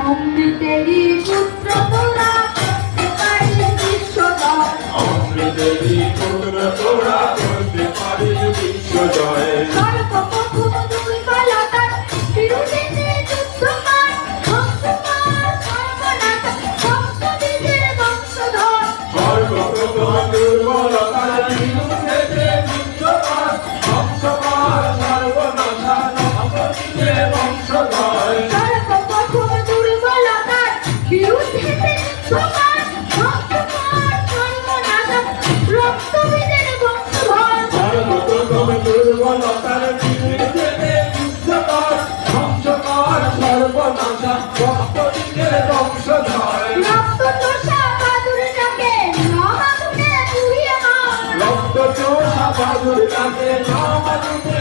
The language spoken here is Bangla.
অমৃতেরই পুত্র তোরা করতে পারিস বিশ্বজয়, অমৃতেরই পুত্র তোরা করতে পারিস বিশ্বজয়। সর্বপ্রথম তুই বলতার বিরুদ্ধে যুদ্ধ কর, ধ্বংস কর সর্বনাশ ভক্তবীজের বংশধর। সর্বপ্রথম দুর্বলতার বিরুদ্ধে যুদ্ধ কর, ধ্বংস কর সর্বনাশ ভক্তবীজের বংশধর। সর্বপ্রথম দুর্বলতার বিরুদ্ধে যুদ্ধ কর, ধ্বংস কর সর্বনাশ রক্তবীজের বংশধর। সর্বপ্রথম দুর্বলতার বিরুদ্ধে যুদ্ধ কর, ধ্বংস কর সর্বনাশ ভক্তবীজের বংশধর। রক্তচোষা বাদুড়টাকে নমাগুনে পুড়িয়ে মার, রক্তচোষা বাদুড়টাকে নমাগুনে